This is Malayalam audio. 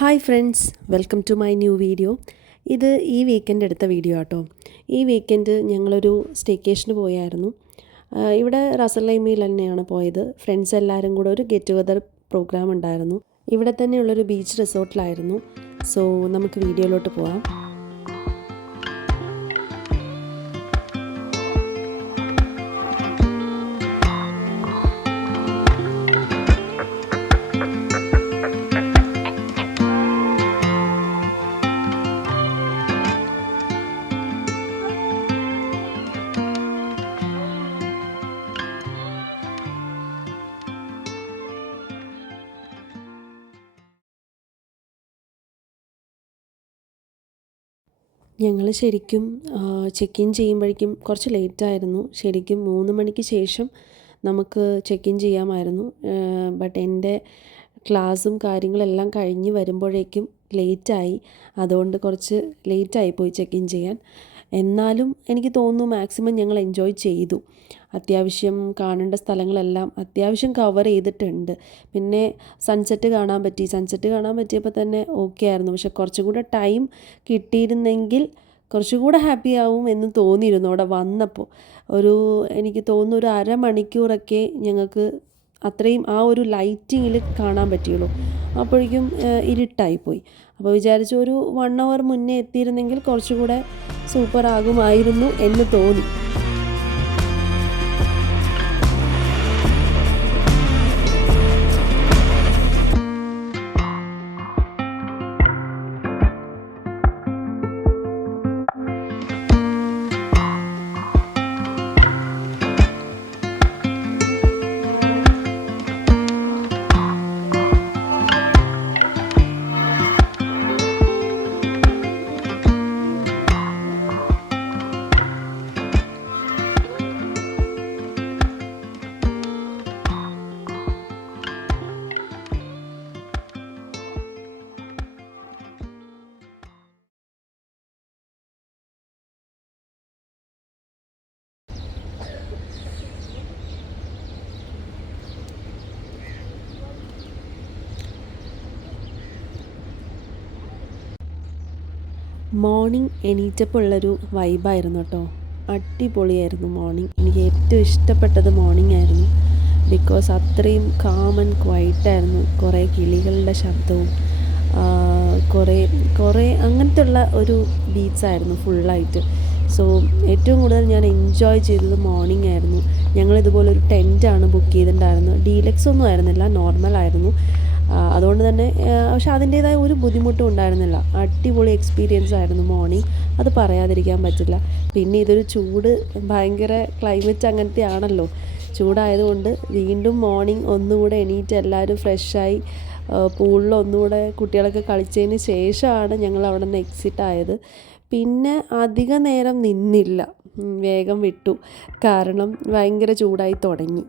Hi friends, welcome to my new video. ഇത് ഈ വീക്കെൻഡ് എടുത്ത വീഡിയോ ആട്ടോ. ഈ വീക്കെൻഡ് ഞങ്ങളൊരു സ്റ്റേക്കേഷന് പോയായിരുന്നു. ഇവിടെ റാസൽ തന്നെയാണ് പോയത്. ഫ്രണ്ട്സ് എല്ലാവരും കൂടെ ഒരു ഗെറ്റ് ടുഗദർ പ്രോഗ്രാം ഉണ്ടായിരുന്നു. ഇവിടെ തന്നെയുള്ളൊരു ബീച്ച് റിസോർട്ടിലായിരുന്നു. സോ നമുക്ക് വീഡിയോയിലോട്ട് പോകാം. ഞങ്ങൾ ശരിക്കും ചെക്ക് ഇൻ ചെയ്യുമ്പോഴേക്കും കുറച്ച് ലേറ്റായിരുന്നു. ശരിക്കും 3 മണിക്ക് ശേഷം നമുക്ക് ചെക്ക് ഇൻ ചെയ്യാമായിരുന്നു. ബട്ട് എൻ്റെ ക്ലാസ്സും കാര്യങ്ങളെല്ലാം കഴിഞ്ഞ് വരുമ്പോഴേക്കും ലേറ്റായി. അതുകൊണ്ട് കുറച്ച് ലേറ്റായിപ്പോയി ചെക്ക് ഇൻ ചെയ്യാൻ. എന്നാലും എനിക്ക് തോന്നുന്നു മാക്സിമം ഞങ്ങൾ എൻജോയ് ചെയ്തു. അത്യാവശ്യം കാണേണ്ട സ്ഥലങ്ങളെല്ലാം അത്യാവശ്യം കവർ ചെയ്തിട്ടുണ്ട്. പിന്നെ സൺസെറ്റ് കാണാൻ പറ്റിയപ്പോൾ തന്നെ ഓക്കെ ആയിരുന്നു. പക്ഷെ കുറച്ചുകൂടെ ടൈം കിട്ടിയിരുന്നെങ്കിൽ കുറച്ചുകൂടെ ഹാപ്പി ആവും എന്ന് തോന്നിയിരുന്നു അവിടെ വന്നപ്പോൾ. എനിക്ക് തോന്നുന്നു ഒരു അരമണിക്കൂറൊക്കെ ഞങ്ങൾക്ക് അത്രയും ആ ഒരു ലൈറ്റിങ്ങിൽ കാണാൻ പറ്റിയുള്ളൂ. അപ്പോഴേക്കും ഇരുട്ടായിപ്പോയി. അപ്പോൾ വിചാരിച്ചു ഒരു 1 hour മുന്നേ എത്തിയിരുന്നെങ്കിൽ കുറച്ചുകൂടെ സൂപ്പറാകുമായിരുന്നു എന്ന് തോന്നി. മോർണിംഗ് എണീറ്റപ്പോൾ ഉള്ളൊരു വൈബായിരുന്നു കേട്ടോ. അടിപൊളിയായിരുന്നു മോർണിംഗ്. എനിക്ക് ഏറ്റവും ഇഷ്ടപ്പെട്ടത് മോർണിംഗ് ആയിരുന്നു. ബിക്കോസ് അത്രയും കാം ആൻഡ് ക്വയറ്റായിരുന്നു. കുറേ കിളികളുടെ ശബ്ദവും കുറേ അങ്ങനത്തെ ഉള്ള ഒരു ബീച്ചായിരുന്നു ഫുള്ളായിട്ട്. സോ ഏറ്റവും കൂടുതൽ ഞാൻ എൻജോയ് ചെയ്തത് മോർണിംഗ് ആയിരുന്നു. ഞങ്ങളിതുപോലൊരു ടെൻറ്റാണ് ബുക്ക് ചെയ്തിട്ടുണ്ടായിരുന്നത്. ഡീലക്സ് ഒന്നും ആയിരുന്നില്ല, നോർമലായിരുന്നു. അതുകൊണ്ട് തന്നെ പക്ഷെ അതിൻ്റേതായ ഒരു ബുദ്ധിമുട്ടും ഉണ്ടായിരുന്നില്ല. അടിപൊളി എക്സ്പീരിയൻസ് ആയിരുന്നു മോർണിംഗ്, അത് പറയാതിരിക്കാൻ പറ്റില്ല. പിന്നെ ഇതൊരു ഭയങ്കര ക്ലൈമറ്റ് അങ്ങനത്തെ ആണല്ലോ. ചൂടായതുകൊണ്ട് വീണ്ടും മോർണിംഗ് ഒന്നുകൂടെ എണീറ്റ് എല്ലാവരും ഫ്രഷായി പൂളിൽ ഒന്നുകൂടെ കുട്ടികളൊക്കെ കളിച്ചതിന് ശേഷമാണ് ഞങ്ങൾ അവിടെ നിന്ന് എക്സിറ്റ് ആയത്. പിന്നെ അധിക നേരം നിന്നില്ല, വേഗം വിട്ടു. കാരണം ഭയങ്കര ചൂടായി തുടങ്ങി.